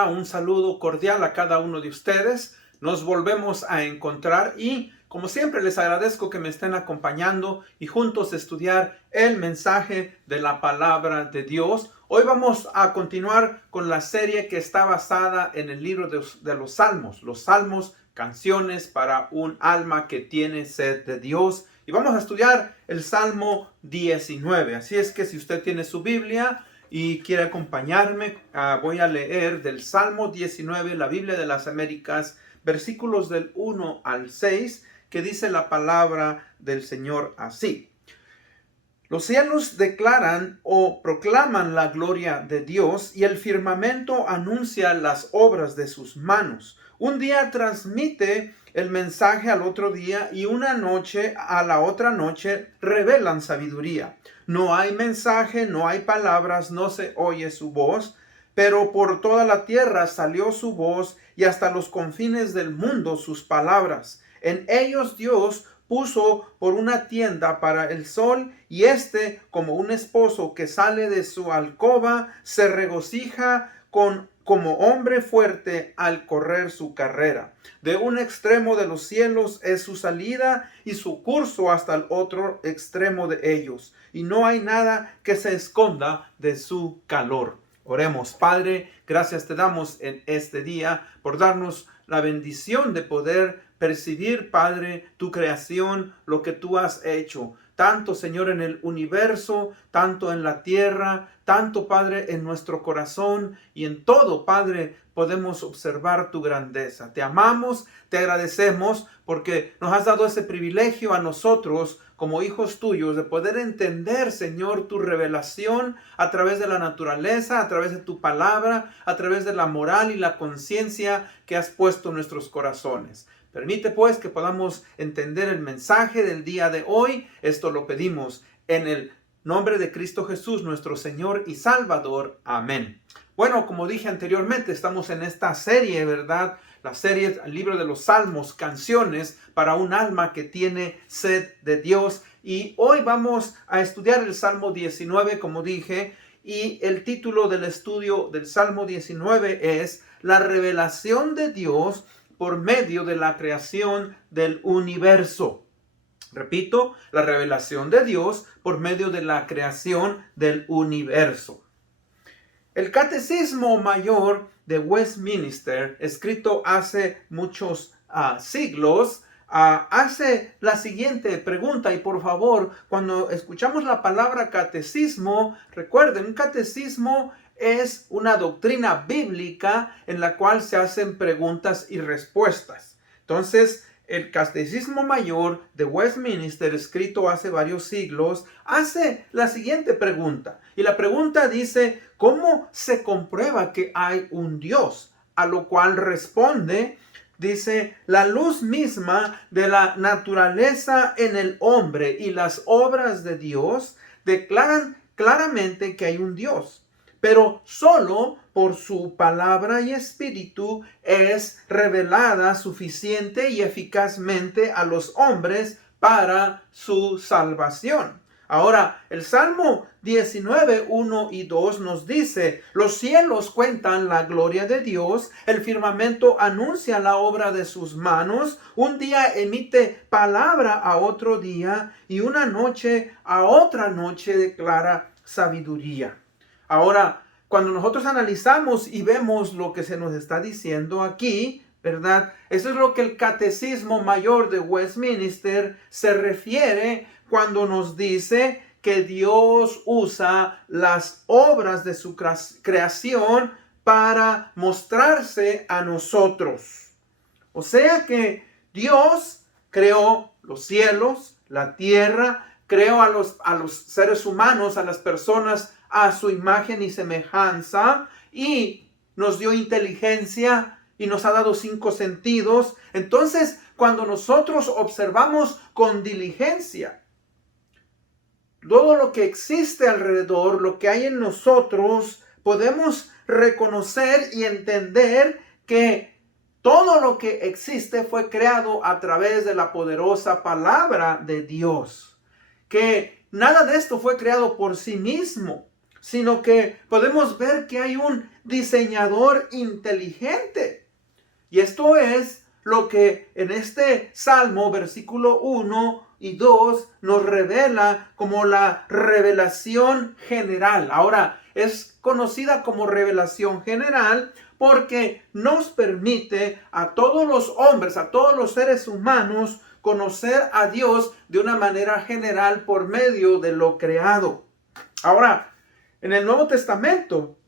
está? Un saludo cordial a cada uno de ustedes. Nos volvemos a encontrar y, como siempre, les agradezco que me estén acompañando y juntos estudiar el mensaje de la palabra de Dios. Hoy vamos a continuar con la serie que está basada en el libro de los Salmos, canciones para un alma que tiene sed de Dios. Y vamos a estudiar el Salmo 19. Así es que si usted tiene su Biblia y quiere acompañarme, voy a leer del Salmo 19, la Biblia de las Américas, versículos del 1 al 6, que dice la palabra del Señor así. Los cielos declaran o proclaman la gloria de Dios y el firmamento anuncia las obras de sus manos. Un día transmite el mensaje al otro día y una noche a la otra noche revelan sabiduría. No hay mensaje, no hay palabras, no se oye su voz, pero por toda la tierra salió su voz y hasta los confines del mundo sus palabras. En ellos Dios puso por una tienda para el sol, y como un esposo que sale de su alcoba, se regocija como hombre fuerte al correr su carrera. De un extremo de los cielos es su salida y su curso hasta el otro extremo de ellos, y no hay nada que se esconda de su calor. Oremos. Padre, gracias te damos en este día por darnos la bendición de poder percibir, Padre, tu creación, lo que tú has hecho. Tanto, Señor, en el universo, tanto en la tierra, tanto, Padre, en nuestro corazón y en todo, Padre, podemos observar tu grandeza. Te amamos, te agradecemos porque nos has dado ese privilegio a nosotros como hijos tuyos de poder entender, Señor, tu revelación a través de la naturaleza, a través de tu palabra, a través de la moral y la conciencia que has puesto en nuestros corazones. Permite pues que podamos entender el mensaje del día de hoy. Esto lo pedimos en el nombre de Cristo Jesús, nuestro Señor y Salvador. Amén. Bueno, como dije anteriormente, estamos en esta serie, ¿verdad? La serie, el libro de los Salmos, canciones para un alma que tiene sed de Dios. Y hoy vamos a estudiar el Salmo 19, como dije, y el título del estudio del Salmo 19 es La revelación de Dios por medio de la creación del universo. Repito, la revelación de Dios por medio de la creación del universo. El Catecismo Mayor de Westminster, escrito hace muchos siglos, hace la siguiente pregunta. Y por favor, cuando escuchamos la palabra catecismo, recuerden, un catecismo es una doctrina bíblica en la cual se hacen preguntas y respuestas. Entonces, el Catecismo Mayor de Westminster, escrito hace varios siglos, hace la siguiente pregunta. Y la pregunta dice, ¿cómo se comprueba que hay un Dios? A lo cual responde, dice, la luz misma de la naturaleza en el hombre y las obras de Dios declaran claramente que hay un Dios. Pero solo por su palabra y espíritu es revelada suficiente y eficazmente a los hombres para su salvación. Ahora, el Salmo 19, 1 y 2 nos dice, los cielos cuentan la gloria de Dios, el firmamento anuncia la obra de sus manos, un día emite palabra a otro día y una noche a otra noche declara sabiduría. Ahora, cuando nosotros analizamos y vemos lo que se nos está diciendo aquí, ¿verdad? Eso es lo que el Catecismo Mayor de Westminster se refiere cuando nos dice que Dios usa las obras de su creación para mostrarse a nosotros. O sea que Dios creó los cielos, la tierra, creó a los seres humanos, a las personas a su imagen y semejanza, y nos dio inteligencia y nos ha dado 5 sentidos. Entonces, cuando nosotros observamos con diligencia todo lo que existe alrededor, lo que hay en nosotros, podemos reconocer y entender que todo lo que existe fue creado a través de la poderosa palabra de Dios. Que nada de esto fue creado por sí mismo. sino que podemos ver que hay un diseñador inteligente. Y esto es lo que en este Salmo, versículo 1 y 2, nos revela como la revelación general. Ahora, es conocida como revelación general porque nos permite a todos los hombres, a todos los seres humanos, conocer a Dios de una manera general por medio de lo creado. Ahora, en el Nuevo Testamento,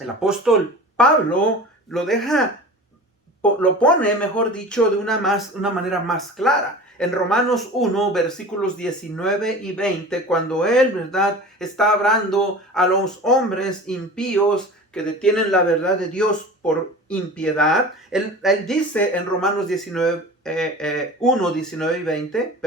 el apóstol Pablo lo pone, mejor dicho, de una manera más clara. En Romanos 1, versículos 19 y 20, cuando él, ¿verdad?, está hablando a los hombres impíos que detienen la verdad de Dios por impiedad, él dice en Romanos 1, 19 y 20,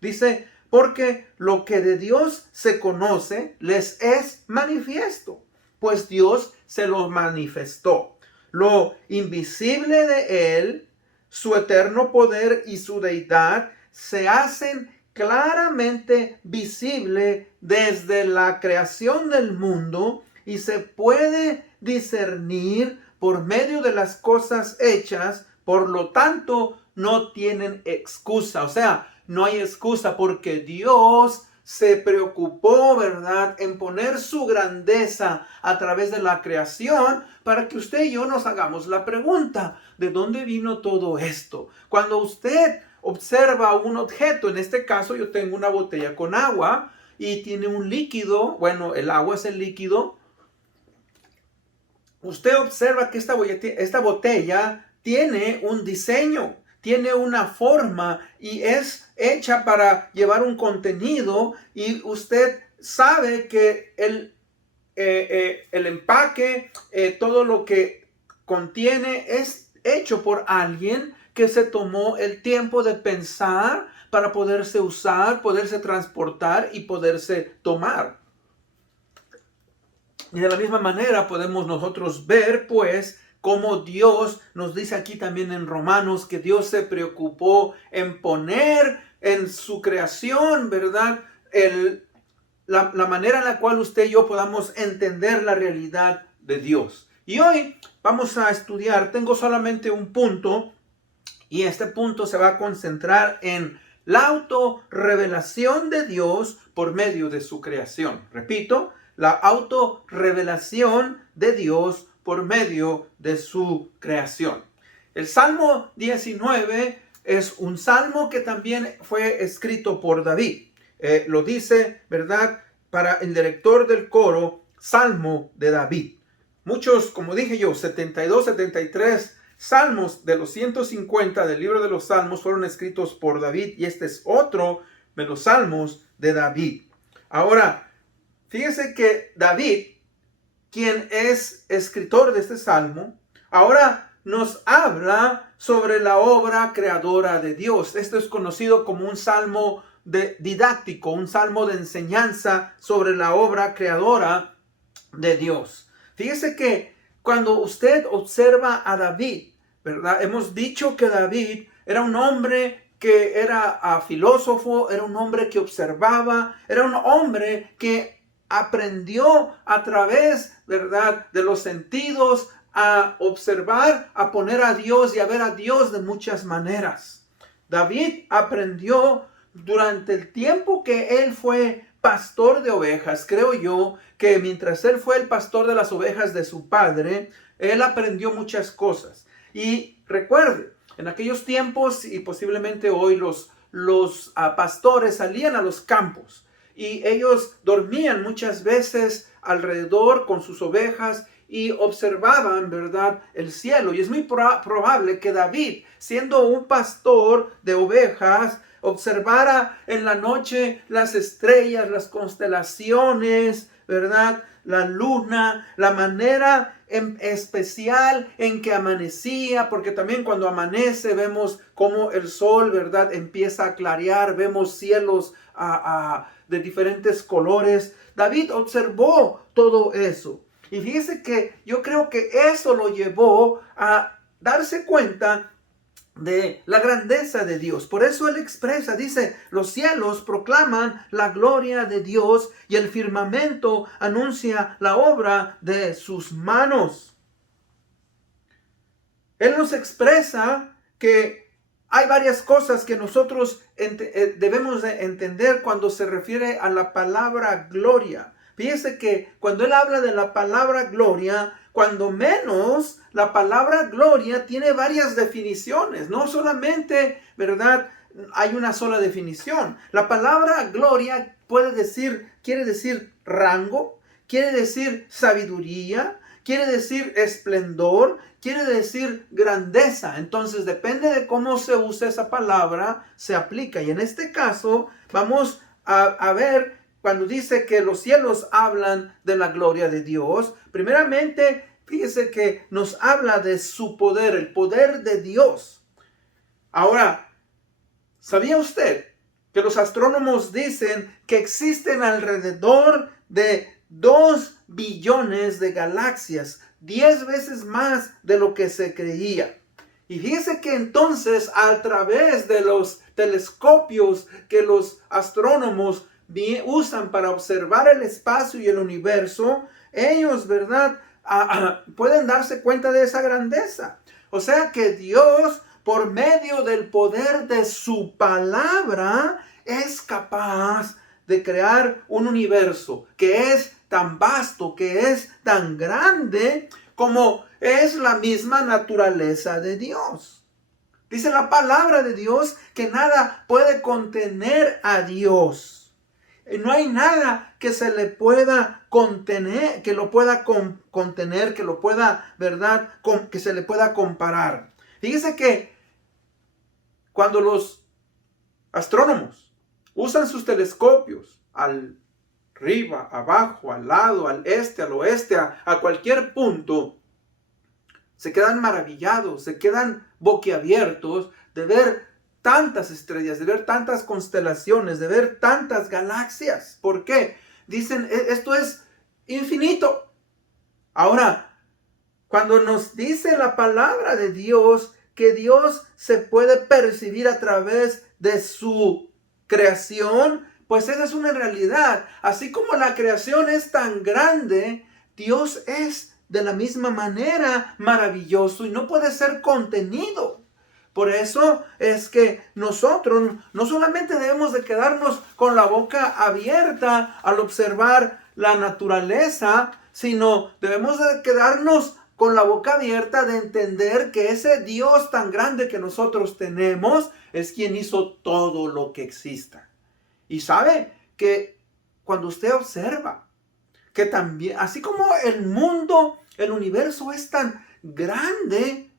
dice, porque lo que de Dios se conoce les es manifiesto, pues Dios se lo manifestó. Lo invisible de él, su eterno poder y su deidad se hacen claramente visible desde la creación del mundo y se puede discernir por medio de las cosas hechas, por lo tanto no tienen excusa. O sea, no hay excusa porque Dios se preocupó, ¿verdad?, en poner su grandeza a través de la creación para que usted y yo nos hagamos la pregunta, ¿de dónde vino todo esto? Cuando usted observa un objeto, en este caso yo tengo una botella con agua y tiene un líquido, bueno, el agua es el líquido. Usted observa que esta botella tiene un diseño, tiene una forma y es hecha para llevar un contenido, y usted sabe que el empaque, todo lo que contiene es hecho por alguien que se tomó el tiempo de pensar para poderse usar, poderse transportar y poderse tomar. Y de la misma manera podemos nosotros ver, pues, cómo Dios nos dice aquí también en Romanos que Dios se preocupó en poner en su creación, ¿verdad?, la manera en la cual usted y yo podamos entender la realidad de Dios. Y hoy vamos a estudiar, tengo solamente un punto, y este punto se va a concentrar en la autorrevelación de Dios por medio de su creación. Repito, la autorrevelación de Dios por medio de su creación. El Salmo 19 es un salmo que también fue escrito por David. Lo dice, ¿verdad?, para el director del coro, Salmo de David. Muchos, como dije yo, 72, 73 salmos de los 150 del libro de los Salmos fueron escritos por David, y este es otro de los salmos de David. Ahora, fíjese que David, quien es escritor de este salmo, ahora nos habla sobre la obra creadora de Dios. Esto es conocido como un salmo didáctico, un salmo de enseñanza sobre la obra creadora de Dios. Fíjese que cuando usted observa a David, ¿verdad?, hemos dicho que David era un hombre que era filósofo, era un hombre que observaba, era un hombre que aprendió a través, ¿verdad?, de los sentidos a observar, a poner a Dios y a ver a Dios de muchas maneras. David aprendió durante el tiempo que él fue pastor de ovejas. Creo yo que mientras él fue el pastor de las ovejas de su padre, él aprendió muchas cosas. Y recuerde, en aquellos tiempos y posiblemente hoy los pastores salían a los campos y ellos dormían muchas veces alrededor con sus ovejas y observaban, ¿verdad?, el cielo. Y es muy probable que David, siendo un pastor de ovejas, observara en la noche las estrellas, las constelaciones, ¿verdad?, la luna, la manera en especial en que amanecía, porque también cuando amanece vemos cómo el sol, ¿verdad?, empieza a clarear, vemos cielos de diferentes colores. David observó todo eso. Y fíjese que yo creo que eso lo llevó a darse cuenta de la grandeza de Dios. Por eso él expresa, dice, los cielos proclaman la gloria de Dios y el firmamento anuncia la obra de sus manos. Él nos expresa que hay varias cosas que nosotros debemos de entender cuando se refiere a la palabra gloria. Fíjese que cuando él habla de la palabra gloria, cuando menos la palabra gloria tiene varias definiciones. No solamente, ¿verdad?, hay una sola definición. La palabra gloria quiere decir rango, quiere decir sabiduría, quiere decir esplendor, quiere decir grandeza. Entonces, depende de cómo se usa esa palabra, se aplica. Y en este caso, vamos a ver, cuando dice que los cielos hablan de la gloria de Dios, primeramente, fíjese que nos habla de su poder, el poder de Dios. Ahora, ¿sabía usted que los astrónomos dicen que existen alrededor de 2 billones de galaxias, 10 veces más de lo que se creía? Y fíjese que entonces, a través de los telescopios que los astrónomos usan para observar el espacio y el universo, ellos, ¿verdad?, pueden darse cuenta de esa grandeza. O sea que Dios, por medio del poder de su palabra, es capaz de crear un universo que es tan vasto, que es tan grande, como es la misma naturaleza de Dios. Dice la palabra de Dios que nada puede contener a Dios. No hay nada que se le pueda contener, que lo pueda contener, que lo pueda, ¿verdad?, que se le pueda comparar. Fíjese que cuando los astrónomos usan sus telescopios arriba, abajo, al lado, al este, al oeste, a cualquier punto, se quedan maravillados, se quedan boquiabiertos de ver tantas estrellas, de ver tantas constelaciones, de ver tantas galaxias. ¿Por qué? Dicen, esto es infinito. Ahora, cuando nos dice la palabra de Dios que Dios se puede percibir a través de su creación, pues esa es una realidad. Así como la creación es tan grande, Dios es de la misma manera maravilloso y no puede ser contenido. Por eso es que nosotros no solamente debemos de quedarnos con la boca abierta al observar la naturaleza, sino debemos de quedarnos con la boca abierta de entender que ese Dios tan grande que nosotros tenemos es quien hizo todo lo que exista. Y sabe que cuando usted observa que también, así como el mundo, el universo es tan grande,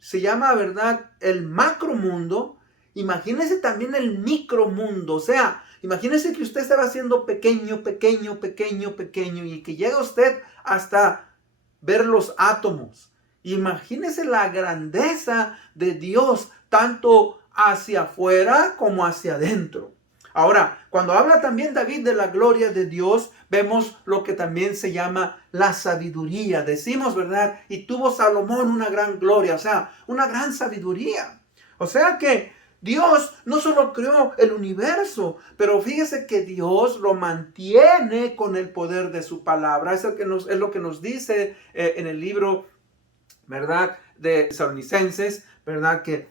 se llama, ¿verdad?, el macromundo. Imagínese también el micromundo. O sea, imagínese que usted estaba haciendo pequeño, y que llega usted hasta ver los átomos. Imagínese la grandeza de Dios, tanto hacia afuera como hacia adentro. Ahora, cuando habla también David de la gloria de Dios, vemos lo que también se llama la sabiduría. Decimos, ¿verdad? Y tuvo Salomón una gran gloria, o sea, una gran sabiduría. O sea que Dios no solo creó el universo, pero fíjese que Dios lo mantiene con el poder de su palabra. Es lo que nos dice en el libro, ¿verdad?, de Tesalonicenses, ¿verdad?, que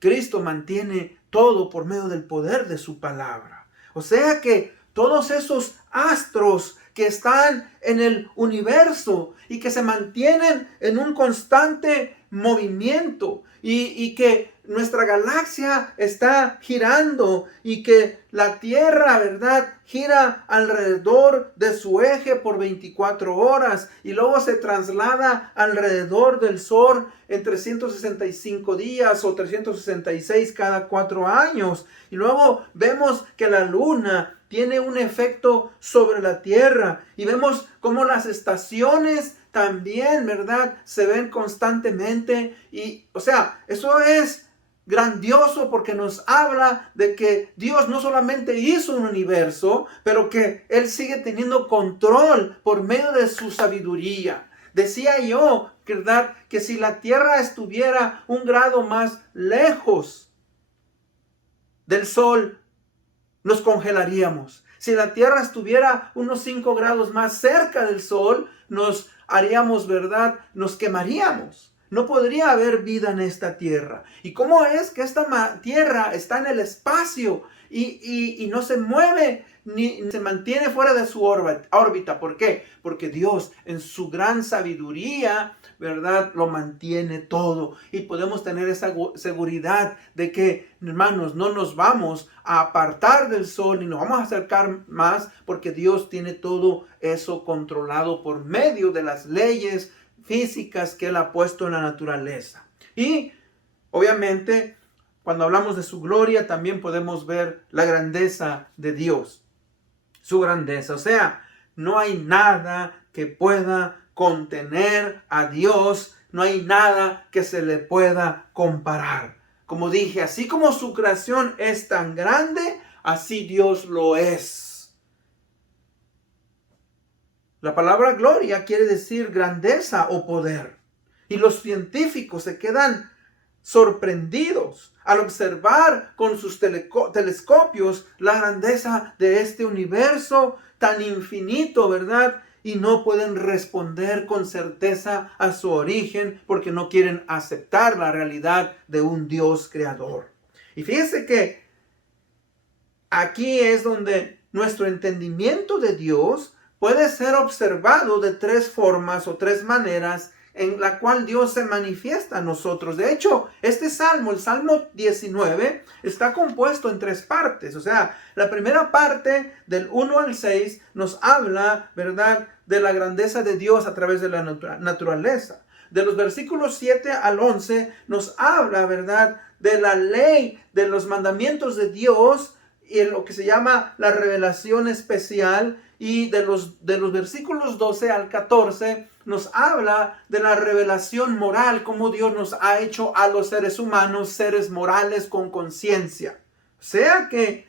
Cristo mantiene todo por medio del poder de su palabra. O sea que todos esos astros que están en el universo y que se mantienen en un constante movimiento y que nuestra galaxia está girando y que la Tierra, ¿verdad?, gira alrededor de su eje por 24 horas y luego se traslada alrededor del Sol en 365 días o 366 cada 4 años. Y luego vemos que la Luna tiene un efecto sobre la Tierra y vemos cómo las estaciones también, ¿verdad?, se ven constantemente. Y, o sea, eso es grandioso porque nos habla de que Dios no solamente hizo un universo, pero que Él sigue teniendo control por medio de su sabiduría. Decía yo, ¿verdad?, que si la tierra estuviera 1 grado más lejos del sol, nos congelaríamos. Si la tierra estuviera unos 5 grados más cerca del sol, nos haríamos, ¿verdad?, nos quemaríamos. No podría haber vida en esta tierra. ¿Y cómo es que esta tierra está en el espacio y no se mueve ni se mantiene fuera de su órbita? ¿Por qué? Porque Dios en su gran sabiduría, ¿verdad?, lo mantiene todo. Y podemos tener esa seguridad de que, hermanos, no nos vamos a apartar del sol ni nos vamos a acercar más, porque Dios tiene todo eso controlado por medio de las leyes físicas que Él ha puesto en la naturaleza. Y obviamente, cuando hablamos de su gloria, también podemos ver la grandeza de Dios. Su grandeza. O sea, no hay nada que pueda contener a Dios. No hay nada que se le pueda comparar. Como dije, así como su creación es tan grande, así Dios lo es. La palabra gloria quiere decir grandeza o poder. Y los científicos se quedan sorprendidos al observar con sus telescopios la grandeza de este universo tan infinito, ¿verdad? Y no pueden responder con certeza a su origen porque no quieren aceptar la realidad de un Dios creador. Y fíjense que aquí es donde nuestro entendimiento de Dios puede ser observado de 3 formas o 3 maneras en la cual Dios se manifiesta a nosotros. De hecho, este salmo, el Salmo 19, está compuesto en 3 partes. O sea, la primera parte, del 1 al 6, nos habla, ¿verdad?, de la grandeza de Dios a través de la naturaleza. De los versículos 7 al 11, nos habla, ¿verdad?, de la ley, de los mandamientos de Dios y en lo que se llama la revelación especial. Y de los versículos 12 al 14 nos habla de la revelación moral, cómo Dios nos ha hecho a los seres humanos seres morales con conciencia. O sea que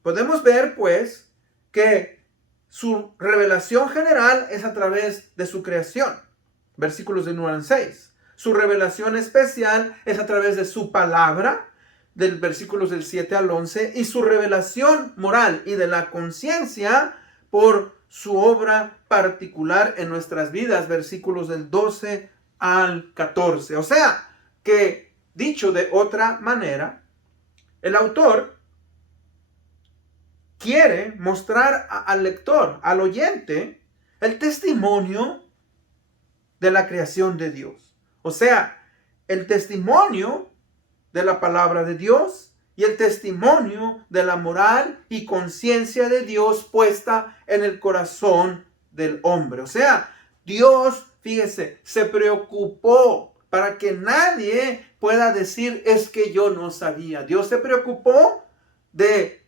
podemos ver pues que su revelación general es a través de su creación. Versículos del 1 al 6. Su revelación especial es a través de su palabra, del versículos del 7 al 11, y su revelación moral y de la conciencia por su obra particular en nuestras vidas, versículos del 12 al 14. O sea, que dicho de otra manera, el autor quiere mostrar al lector, al oyente, el testimonio de la creación de Dios. O sea, el testimonio de la palabra de Dios y el testimonio de la moral y conciencia de Dios puesta en el corazón del hombre. O sea, Dios, fíjese, se preocupó para que nadie pueda decir es que yo no sabía. Dios se preocupó de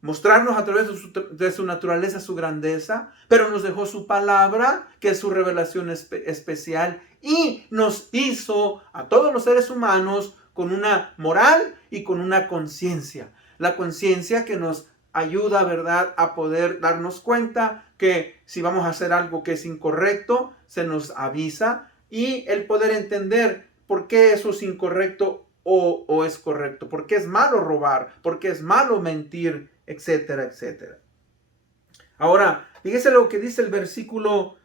mostrarnos a través de su naturaleza su grandeza, pero nos dejó su palabra, que es su revelación especial, y nos hizo a todos los seres humanos con una moral y con una conciencia. La conciencia que nos ayuda, ¿verdad?, a poder darnos cuenta que si vamos a hacer algo que es incorrecto, se nos avisa, y el poder entender por qué eso es incorrecto o es correcto, por qué es malo robar, por qué es malo mentir, etcétera, etcétera. Ahora, fíjese lo que dice el versículo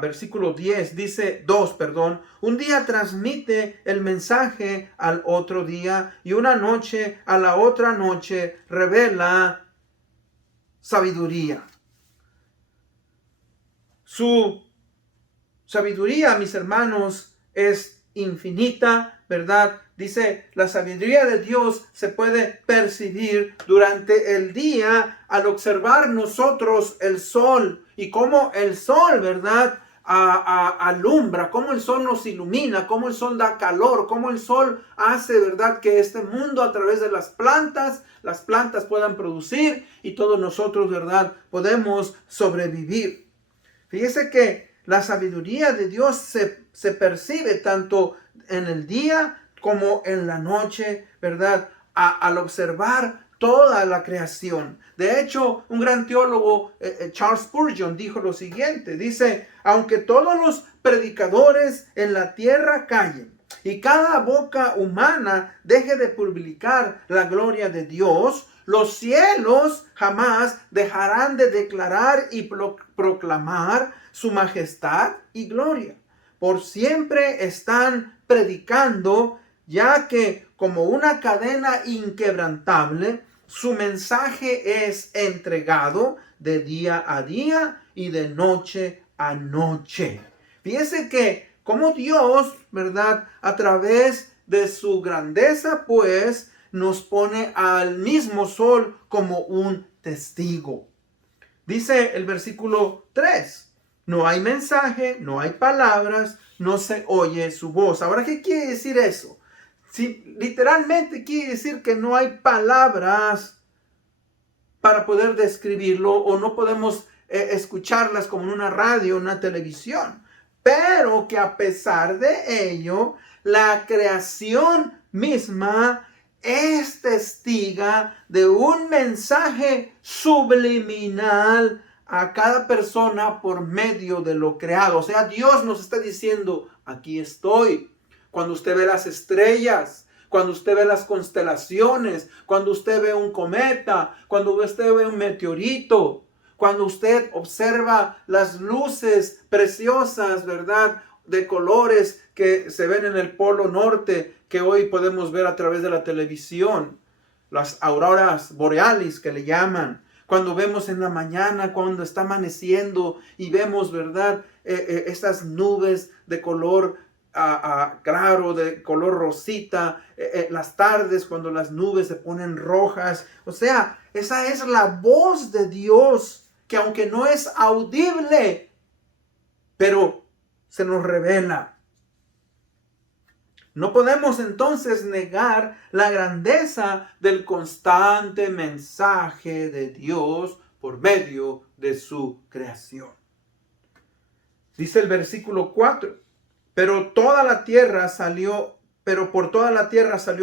versículo 10, dice 2, perdón. Un día transmite el mensaje al otro día y una noche a la otra noche revela sabiduría. Su sabiduría, mis hermanos, es infinita, ¿verdad? Dice, la sabiduría de Dios se puede percibir durante el día al observar nosotros el sol y cómo el sol, ¿verdad?, alumbra, cómo el sol nos ilumina, cómo el sol da calor, cómo el sol hace, ¿verdad?, que este mundo a través de las plantas puedan producir y todos nosotros, ¿verdad?, podemos sobrevivir. Fíjese que la sabiduría de Dios se percibe tanto en el día como en la noche, ¿verdad? Al observar toda la creación. De hecho, un gran teólogo, Charles Spurgeon, dijo lo siguiente. Dice, aunque todos los predicadores en la tierra callen y cada boca humana deje de publicar la gloria de Dios, los cielos jamás dejarán de declarar y proclamar su majestad y gloria. Por siempre están predicando, ya que como una cadena inquebrantable, su mensaje es entregado de día a día y de noche a noche. Fíjese que como Dios, ¿verdad? A través de su grandeza, pues, nos pone al mismo sol como un testigo. Dice el versículo 3. No hay mensaje, no hay palabras, no se oye su voz. Ahora, ¿qué quiere decir eso? Si literalmente quiere decir que no hay palabras para poder describirlo o no podemos escucharlas como en una radio, una televisión. Pero que a pesar de ello, la creación misma es testiga de un mensaje subliminal a cada persona por medio de lo creado. O sea, Dios nos está diciendo, aquí estoy. Cuando usted ve las estrellas, cuando usted ve las constelaciones, cuando usted ve un cometa, cuando usted ve un meteorito, cuando usted observa las luces preciosas, ¿verdad?, de colores que se ven en el Polo Norte, que hoy podemos ver a través de la televisión, las auroras boreales que le llaman. Cuando vemos en la mañana, cuando está amaneciendo y vemos, ¿verdad?, estas nubes de color claro, de color rosita, las tardes cuando las nubes se ponen rojas. O sea, esa es la voz de Dios, que aunque no es audible, pero se nos revela. No podemos entonces negar la grandeza del constante mensaje de Dios por medio de su creación. Dice el versículo 4, pero por toda la tierra salió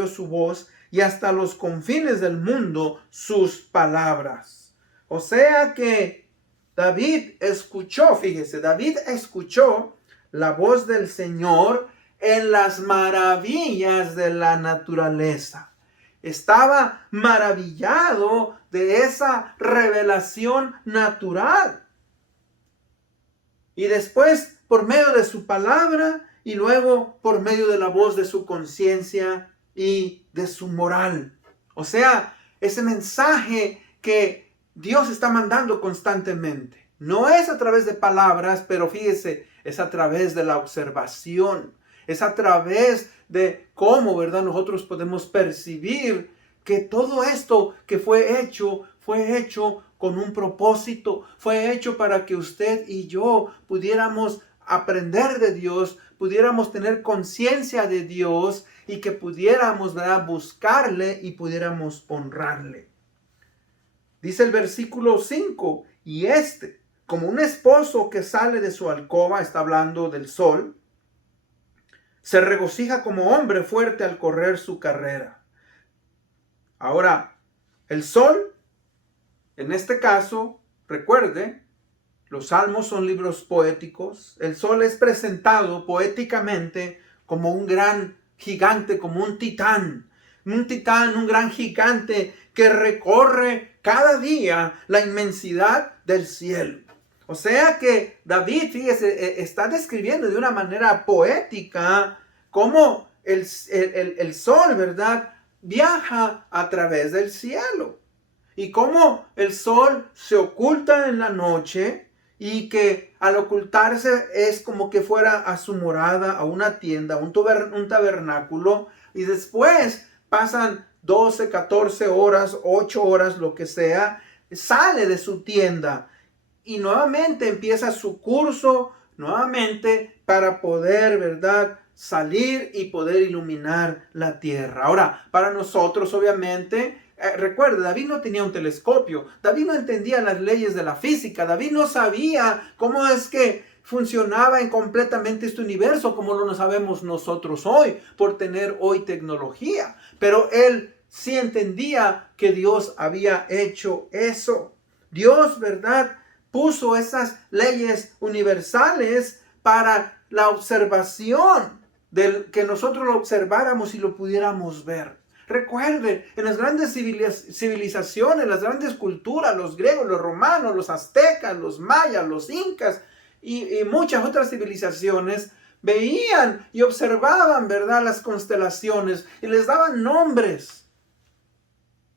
su voz, y hasta los confines del mundo sus palabras. O sea que David escuchó la voz del Señor en las maravillas de la naturaleza. Estaba maravillado de esa revelación natural. Y después, por medio de su palabra, y luego por medio de la voz de su conciencia y de su moral. O sea, ese mensaje que Dios está mandando constantemente. No es a través de palabras, pero fíjese, es a través de la observación. Es a través de cómo, ¿verdad?, nosotros podemos percibir que todo esto que fue hecho con un propósito. Fue hecho para que usted y yo pudiéramos aprender de Dios, pudiéramos tener conciencia de Dios y que pudiéramos, ¿verdad?, buscarle y pudiéramos honrarle. Dice el versículo 5, y como un esposo que sale de su alcoba, está hablando del sol, se regocija como hombre fuerte al correr su carrera. Ahora, el sol, en este caso, recuerde, los salmos son libros poéticos. El sol es presentado poéticamente como un gran gigante, como un titán, un gran gigante que recorre cada día la inmensidad del cielo. O sea que David, fíjese, está describiendo de una manera poética cómo el sol, ¿verdad?, viaja a través del cielo. Y cómo el sol se oculta en la noche y que al ocultarse es como que fuera a su morada, a una tienda, un tabernáculo. Y después pasan 12, 14 horas, 8 horas, lo que sea, sale de su tienda. Y nuevamente empieza su curso, nuevamente para poder, ¿verdad?, salir y poder iluminar la tierra. Ahora, para nosotros, obviamente, recuerda, David no tenía un telescopio. David no entendía las leyes de la física. David no sabía cómo es que funcionaba completamente este universo como lo sabemos nosotros hoy, por tener hoy tecnología. Pero él sí entendía que Dios había hecho eso. Dios, ¿verdad?, puso esas leyes universales para la observación, del que nosotros lo observáramos y lo pudiéramos ver. Recuerde, en las grandes civilizaciones, las grandes culturas, los griegos, los romanos, los aztecas, los mayas, los incas y muchas otras civilizaciones veían y observaban, ¿verdad?, las constelaciones y les daban nombres.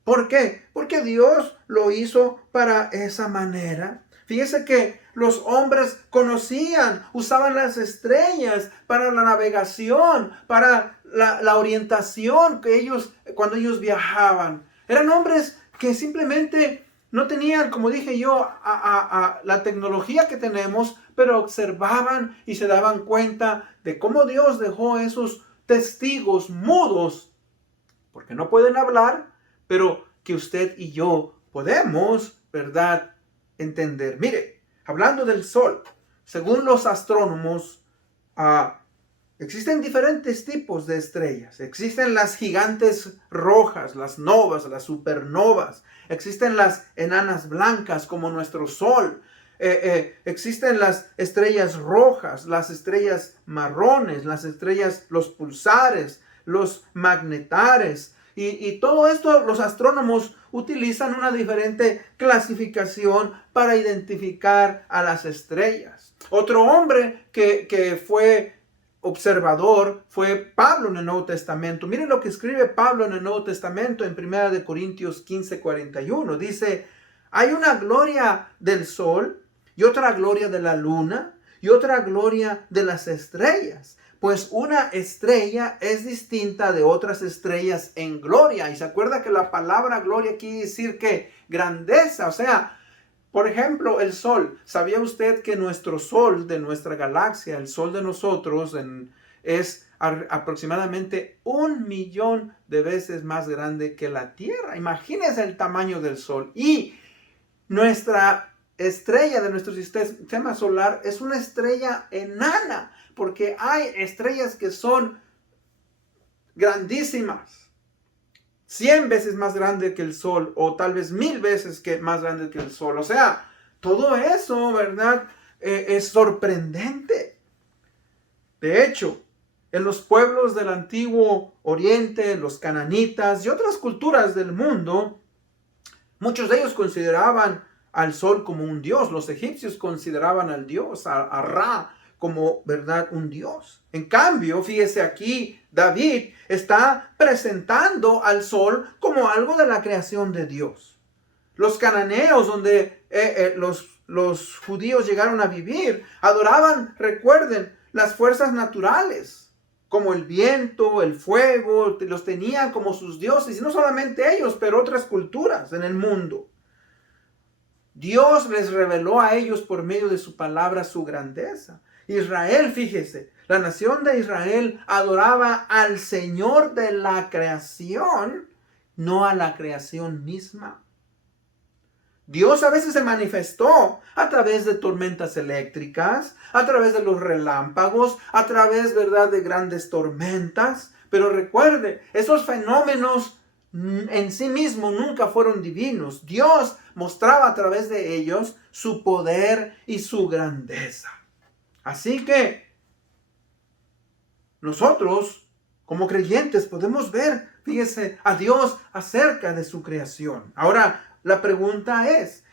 ¿Por qué? Porque Dios lo hizo para esa manera. Fíjese que los hombres conocían, usaban las estrellas para la navegación, para la orientación que cuando ellos viajaban. Eran hombres que simplemente no tenían, como dije yo, la tecnología que tenemos, pero observaban y se daban cuenta de cómo Dios dejó esos testigos mudos, porque no pueden hablar, pero que usted y yo podemos, ¿verdad?, entender. Mire, hablando del sol, según los astrónomos, existen diferentes tipos de estrellas. Existen las gigantes rojas, las novas, las supernovas. Existen las enanas blancas como nuestro sol. Existen las estrellas rojas, las estrellas marrones, las estrellas, los pulsares, los magnetares. Y todo esto los astrónomos utilizan una diferente clasificación para identificar a las estrellas. Otro hombre que fue observador fue Pablo en el Nuevo Testamento. Miren lo que escribe Pablo en el Nuevo Testamento en 1 Corintios 15:41. Dice, hay una gloria del sol y otra gloria de la luna y otra gloria de las estrellas. Pues una estrella es distinta de otras estrellas en gloria. Y se acuerda que la palabra gloria quiere decir que grandeza. O sea, por ejemplo, el sol. ¿Sabía usted que nuestro sol de nuestra galaxia, el sol de nosotros, es aproximadamente 1.000.000 de veces más grande que la Tierra? Imagínense el tamaño del sol. Y nuestra estrella de nuestro sistema solar es una estrella enana, porque hay estrellas que son grandísimas, 100 veces más grande que el sol, o tal vez 1000 veces más grande que el sol. O sea, todo eso, ¿verdad?, es sorprendente. De hecho, en los pueblos del antiguo Oriente, los cananitas y otras culturas del mundo, muchos de ellos consideraban al sol como un dios. Los egipcios consideraban al dios, a Ra, como, ¿verdad?, un dios. En cambio, fíjese aquí, David está presentando al sol como algo de la creación de Dios. Los cananeos, donde los judíos llegaron a vivir, adoraban, recuerden, las fuerzas naturales, como el viento, el fuego, los tenían como sus dioses, y no solamente ellos, pero otras culturas en el mundo. Dios les reveló a ellos por medio de su palabra su grandeza. Israel, fíjese, la nación de Israel adoraba al Señor de la creación, no a la creación misma. Dios a veces se manifestó a través de tormentas eléctricas, a través de los relámpagos, a través, ¿verdad?, de grandes tormentas. Pero recuerde, esos fenómenos en sí mismos nunca fueron divinos. Dios mostraba a través de ellos su poder y su grandeza. Así que nosotros, como creyentes, podemos ver, fíjese, a Dios acerca de su creación. Ahora, la pregunta ¿es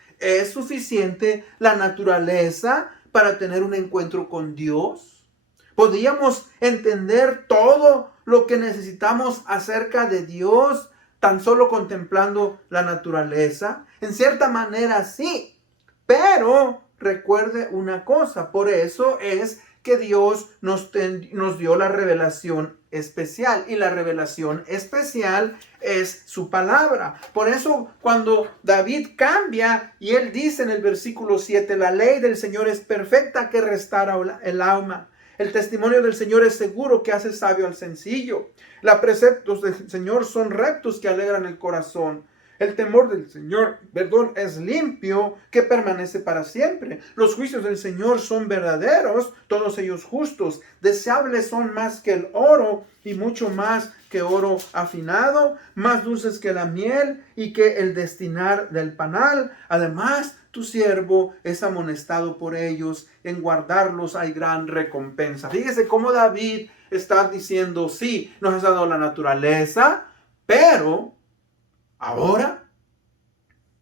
suficiente la naturaleza para tener un encuentro con Dios? ¿Podríamos entender todo lo que necesitamos acerca de Dios tan solo contemplando la naturaleza? En cierta manera sí, pero recuerde una cosa, por eso es que Dios nos dio la revelación especial, y la revelación especial es su palabra. Por eso cuando David cambia y él dice en el versículo 7, la ley del Señor es perfecta que restaura el alma. El testimonio del Señor es seguro que hace sabio al sencillo. Los preceptos del Señor son rectos que alegran el corazón. El temor del Señor, perdón, es limpio, que permanece para siempre. Los juicios del Señor son verdaderos, todos ellos justos. Deseables son más que el oro y mucho más que oro afinado, más dulces que la miel y que el destinar del panal. Además, tu siervo es amonestado por ellos, en guardarlos hay gran recompensa. Fíjese cómo David está diciendo, sí, nos has dado la naturaleza, pero ahora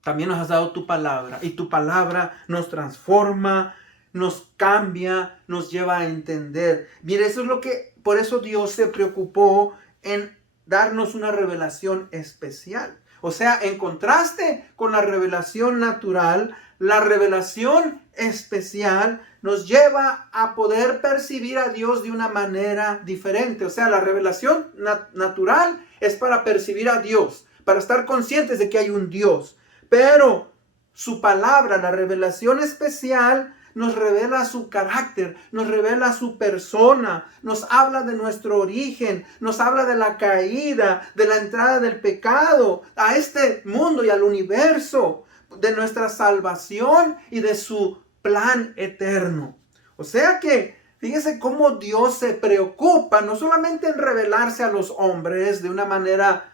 también nos has dado tu palabra, y tu palabra nos transforma, nos cambia, nos lleva a entender. Mire, eso es por eso Dios se preocupó en darnos una revelación especial. O sea, en contraste con la revelación natural, la revelación especial nos lleva a poder percibir a Dios de una manera diferente. O sea, la revelación natural es para percibir a Dios, para estar conscientes de que hay un Dios. Pero su palabra, la revelación especial, nos revela su carácter, nos revela su persona, nos habla de nuestro origen, nos habla de la caída, de la entrada del pecado a este mundo y al universo, de nuestra salvación y de su plan eterno. O sea que, fíjese cómo Dios se preocupa no solamente en revelarse a los hombres de una manera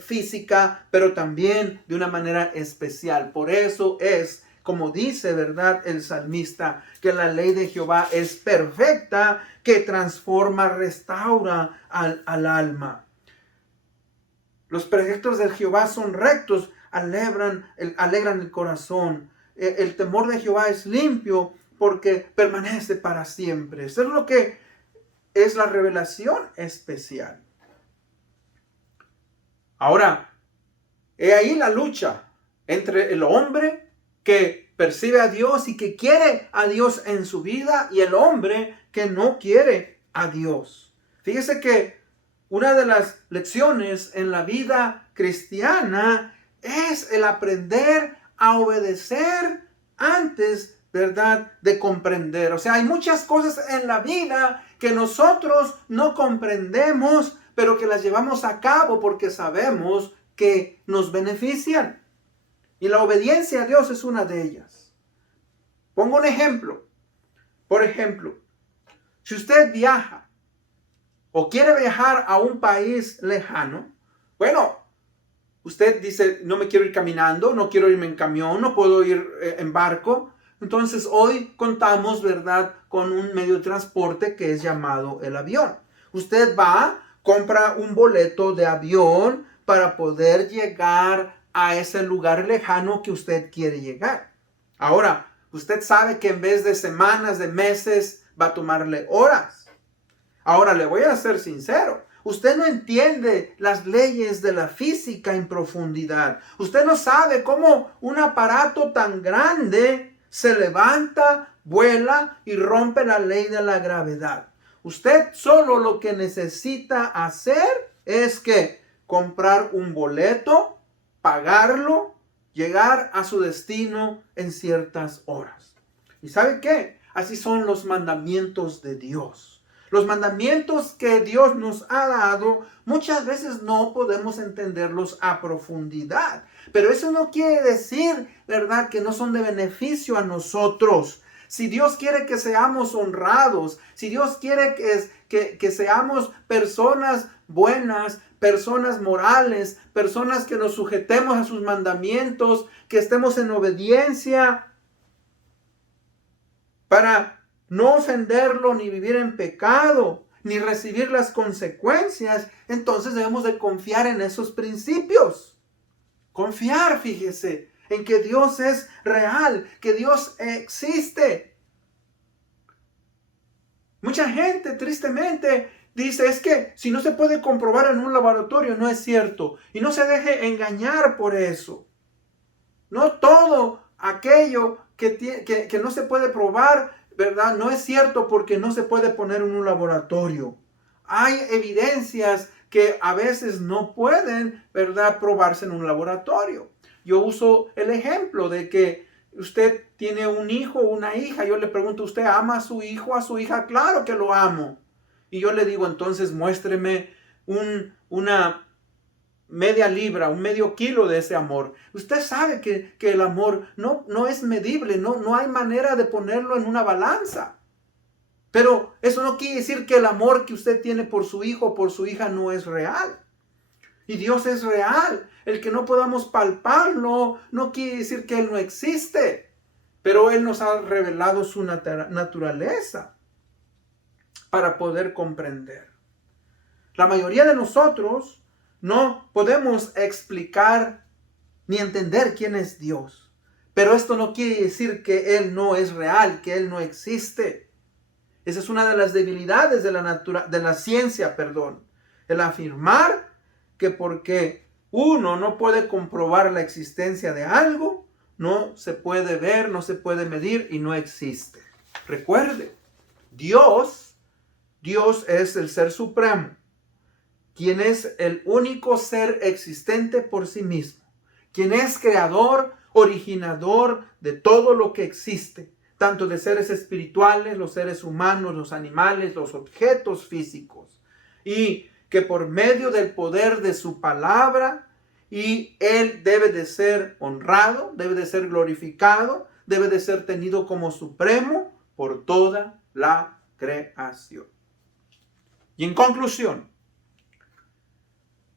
física, pero también de una manera especial. Por eso es, como dice, ¿verdad?, el salmista, que la ley de Jehová es perfecta, que transforma, restaura al alma. Los preceptos de Jehová son rectos, alegran el corazón. El temor de Jehová es limpio, porque permanece para siempre. Eso es lo que es la revelación especial. Ahora, he ahí la lucha entre el hombre que percibe a Dios y que quiere a Dios en su vida y el hombre que no quiere a Dios. Fíjese que una de las lecciones en la vida cristiana es el aprender a obedecer antes, ¿verdad?, de comprender. O sea, hay muchas cosas en la vida que nosotros no comprendemos, pero que las llevamos a cabo porque sabemos que nos benefician. Y la obediencia a Dios es una de ellas. Pongo un ejemplo. Por ejemplo, si usted viaja o quiere viajar a un país lejano, bueno, usted dice, no me quiero ir caminando, no quiero irme en camión, no puedo ir en barco. Entonces hoy contamos, ¿verdad?, con un medio de transporte que es llamado el avión. Usted va, compra un boleto de avión para poder llegar a ese lugar lejano que usted quiere llegar. Ahora, usted sabe que en vez de semanas, de meses, va a tomarle horas. Ahora, le voy a ser sincero. Usted no entiende las leyes de la física en profundidad. Usted no sabe cómo un aparato tan grande se levanta, vuela y rompe la ley de la gravedad. Usted solo lo que necesita hacer es que comprar un boleto, pagarlo, llegar a su destino en ciertas horas. ¿Y sabe qué? Así son los mandamientos de Dios. Los mandamientos que Dios nos ha dado, muchas veces no podemos entenderlos a profundidad. Pero eso no quiere decir, ¿verdad?, que no son de beneficio a nosotros. Si Dios quiere que seamos honrados, si Dios quiere que seamos personas buenas, personas morales, personas que nos sujetemos a sus mandamientos, que estemos en obediencia para no ofenderlo, ni vivir en pecado, ni recibir las consecuencias, entonces debemos de confiar en esos principios. Confiar, fíjese, en que Dios es real, que Dios existe. Mucha gente, tristemente, dice, es que si no se puede comprobar en un laboratorio, no es cierto. Y no se deje engañar por eso. No todo aquello que no se puede probar, ¿verdad?, no es cierto porque no se puede poner en un laboratorio. Hay evidencias que a veces no pueden, ¿verdad?, probarse en un laboratorio. Yo uso el ejemplo de que usted tiene un hijo o una hija. Yo le pregunto, ¿usted ama a su hijo o a su hija? Claro que lo amo. Y yo le digo, entonces muéstreme una media libra, un medio kilo de ese amor. Usted sabe que el amor no es medible, no hay manera de ponerlo en una balanza. Pero eso no quiere decir que el amor que usted tiene por su hijo o por su hija no es real. Y Dios es real. El que no podamos palparlo no quiere decir que Él no existe. Pero Él nos ha revelado su naturaleza para poder comprender. La mayoría de nosotros no podemos explicar ni entender quién es Dios. Pero esto no quiere decir que Él no es real, que Él no existe. Esa es una de las debilidades de la ciencia, el afirmar que porque uno no puede comprobar la existencia de algo, no se puede ver, no se puede medir y no existe. Recuerde, Dios es el ser supremo, quien es el único ser existente por sí mismo, quien es creador, originador de todo lo que existe, tanto de seres espirituales, los seres humanos, los animales, los objetos físicos, y que por medio del poder de su palabra, y Él debe de ser honrado, debe de ser glorificado, debe de ser tenido como supremo por toda la creación. Y en conclusión,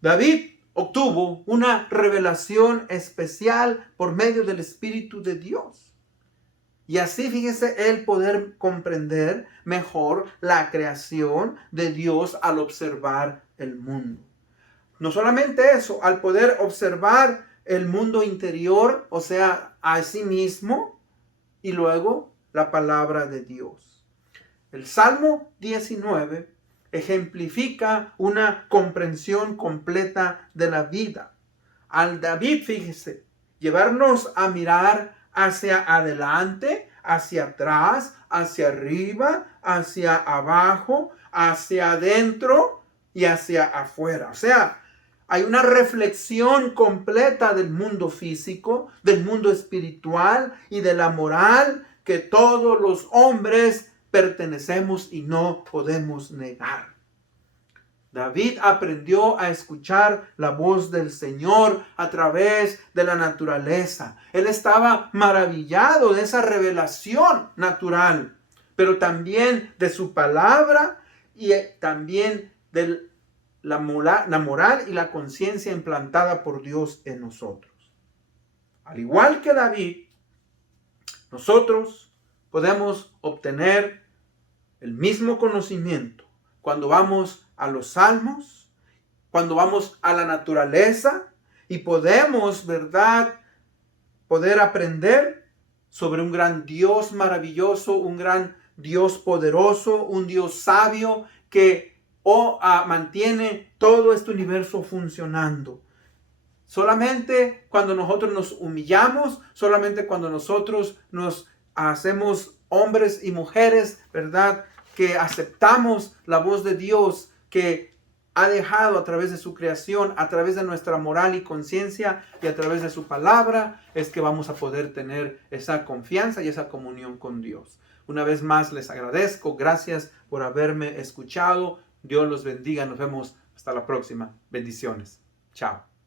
David obtuvo una revelación especial por medio del Espíritu de Dios. Y así, fíjese, él poder comprender mejor la creación de Dios al observar el mundo. No solamente eso, al poder observar el mundo interior, o sea, a sí mismo, y luego la palabra de Dios. El Salmo 19 ejemplifica una comprensión completa de la vida. Al David, fíjese, llevarnos a mirar hacia adelante, hacia atrás, hacia arriba, hacia abajo, hacia adentro y hacia afuera. O sea, hay una reflexión completa del mundo físico, del mundo espiritual y de la moral que todos los hombres pertenecemos y no podemos negar. David aprendió a escuchar la voz del Señor a través de la naturaleza. Él estaba maravillado de esa revelación natural, pero también de su palabra y también de la moral y la conciencia implantada por Dios en nosotros. Al igual que David, nosotros podemos obtener el mismo conocimiento cuando vamos a los salmos, cuando vamos a la naturaleza y podemos, poder aprender sobre un gran Dios maravilloso, un gran Dios poderoso, un Dios sabio que mantiene todo este universo funcionando. Solamente cuando nosotros nos humillamos, solamente cuando nosotros nos hacemos hombres y mujeres, que aceptamos la voz de Dios que ha dejado a través de su creación, a través de nuestra moral y conciencia y a través de su palabra, es que vamos a poder tener esa confianza y esa comunión con Dios. Una vez más les agradezco. Gracias por haberme escuchado. Dios los bendiga. Nos vemos hasta la próxima. Bendiciones. Chao.